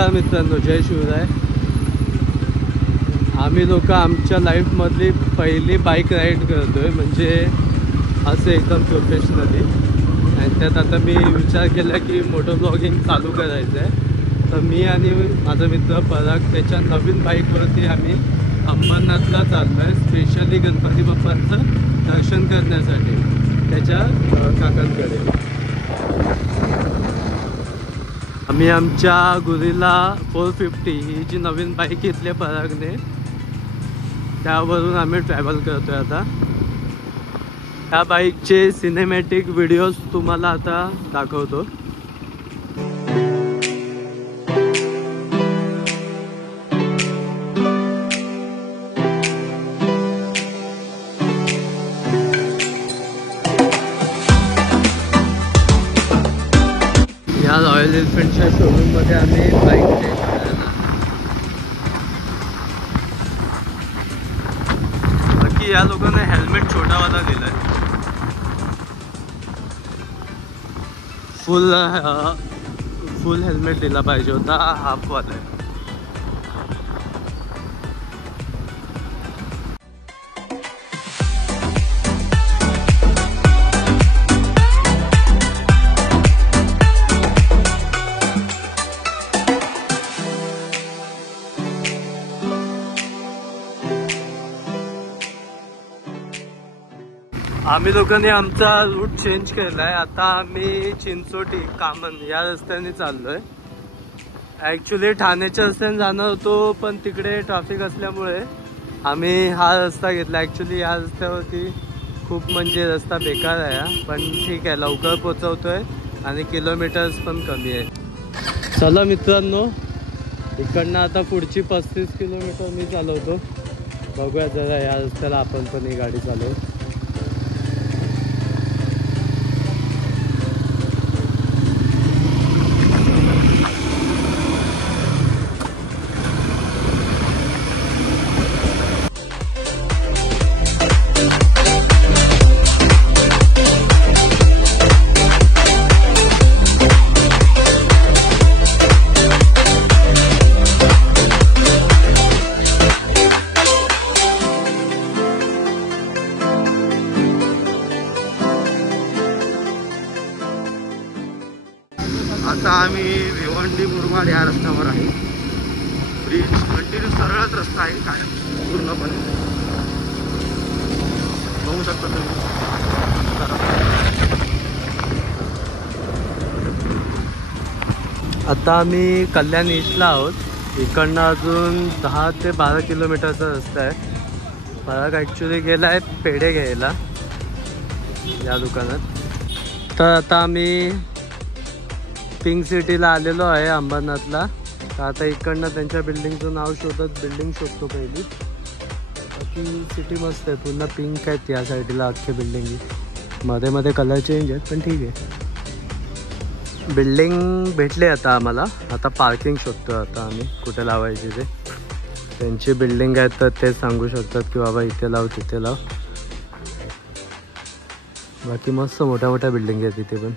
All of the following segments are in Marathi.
नमस्कार मित्रांनो, जय शिवराय. आम्ही लोक आमच्या लाईफमधली पहिली बाईक राईड करतोय, म्हणजे असं एकदम प्रोफेशनली. आणि त्यात आता मी विचार केला की मोटो ब्लॉगिंग चालू करायचं आहे. तर मी आणि माझा मित्र पराग त्याच्या नवीन बाईकवरती आम्ही अंबरनाथला चाललो आहे, स्पेशली गणपती बाप्पांचं दर्शन करण्यासाठी त्याच्या काकांकडे. आम्ही आमच्या गुरीला 450 ही जी नवीन बाईक घेतली परागने, त्यावरून आम्ही ट्रॅव्हल करतोय आता. त्या बाईकचे सिनेमॅटिक व्हिडिओज तुम्हाला आता दाखवतो. या रॉयल एनफिल्डच्या शोरूममध्ये आम्ही बाईक चेंज करायला. बाकी या लोकांना हेल्मेट छोटावाला दिलाय. फुल हेल्मेट दिला पाहिजे होता, हाफवाला आहे. आम्ही लोकांनी आमचा रूट चेंज केलाय. आता आम्ही चिंचोटी कामन या रस्त्याने चाललोय. ॲक्च्युली ठाण्याच्या रस्त्याने जाणार होतो, पण तिकडे ट्रॅफिक असल्यामुळे आम्ही हा रस्ता घेतला. ॲक्च्युली या रस्त्यावरती खूप म्हणजे रस्ता बेकार आहे, पण ठीक आहे, लवकर पोचवतोय आणि किलोमीटर्स पण कमी आहे. चला मित्रांनो, इकडनं आता पुढची 35 किलोमीटर मी चालवतो. बघूया जरा या रस्त्याला आपण पण ही गाडी चालवू. आता आम्ही भिवंडी मुरबाड या रस्त्यावर आहे. ब्रिज कंटिन्यू सरळच रस्ता आहे, काय पूर्णपणे बघू शकता तुम्ही. आता आम्ही कल्याण ईस्टला आहोत. इकडनं अजून 10 ते 12 किलोमीटरचा रस्ता आहे. फरक ॲक्च्युली गेला आहे पेढे घ्यायला या दुकानात. तर आता आम्ही पिंक सिटीला आलेलो आहे अंबरनाथला. तर आता इकडनं त्यांच्या बिल्डिंगचं नाव शोधत बिल्डिंग शोधतो पहिली. बाकी सिटी मस्त आहे, पुन्हा पिंक आहेत या साईडला अख्खे बिल्डिंग. मध्ये मध्ये कलर चेंज आहेत, पण ठीक आहे. बिल्डिंग भेटले आता आम्हाला. आता पार्किंग शोधतो आता आम्ही, कुठे लावायची ते. त्यांची बिल्डिंग आहेत तर ते सांगू शकतात की बाबा इथे लाव तिथे लाव. बाकी मस्त मोठ्या मोठ्या बिल्डिंग आहेत तिथे पण.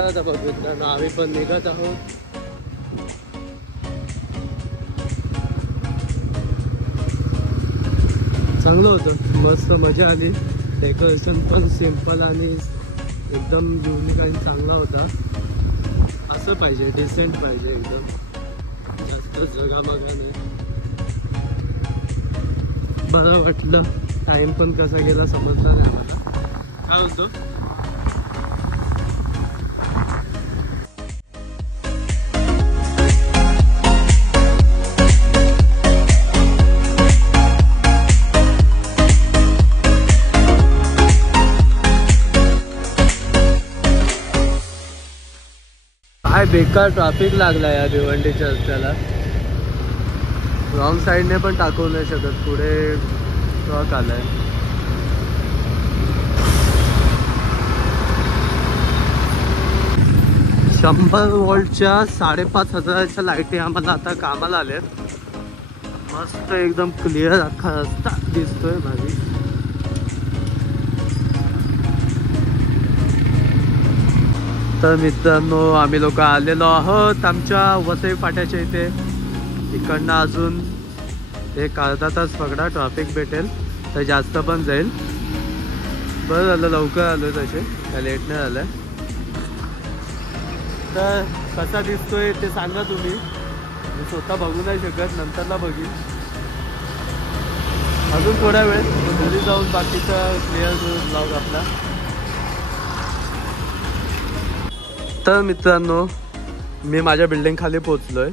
आता बघितलं आम्ही पण निघत आहोत. चांगलं होतं, मस्त मजा आली. डेकोरेशन पण सिम्पल आणि एकदम युनिक आणि चांगला होता. असं पाहिजे, डिसेंट पाहिजे एकदम, जास्त जगा बघा नाही. बरं वाटलं. टाइम पण कसा गेला समजला नाही आम्हाला. काय होतं बेकार ट्रॅफिक लागला या भिवंडीच्या रस्त्याला. रॉंग साईडने पण टाकवू नाही शकत, पुढे ट्रक आलाय. 100 वॉल्टच्या 5,500च्या लाईटी आम्हाला आता कामाला आल्यात. मस्त एकदम क्लिअर अख्खा रस्ता दिसतोय भावी. तर मित्रांनो, आम्ही लोक आलेलो आहोत आमच्या वसई फाट्याच्या इथे. इकडनं अजून एक अर्धा तास पकडा, ट्रॅफिक भेटेल तर जास्त पण जाईल. बरं झालं लवकर आलो, तसे काय लेट नाही झालं. तर कसा दिसतोय ते सांगा तुम्ही. मी स्वतः बघू नाही शकत, नंतरला बघीन. अजून थोडा वेळ घरी जाऊन बाकीचा क्लिअर ब्लॉग आपला. तर मित्रांनो, मी माझ्या बिल्डिंग खाली पोचलोय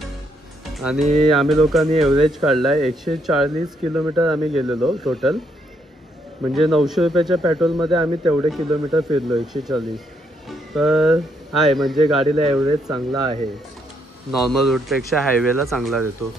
आणि आम्ही लोकांनी एव्हरेज काढलाय. 140 किलोमीटर आम्ही गेलेलो टोटल. म्हणजे 900 रुपयाच्या पेट्रोलमध्ये आम्ही तेवढे किलोमीटर फिरलो, 140. तर आहे म्हणजे गाडीला एव्हरेज चांगला आहे, नॉर्मल रूटपेक्षा हायवेला चांगला देतो.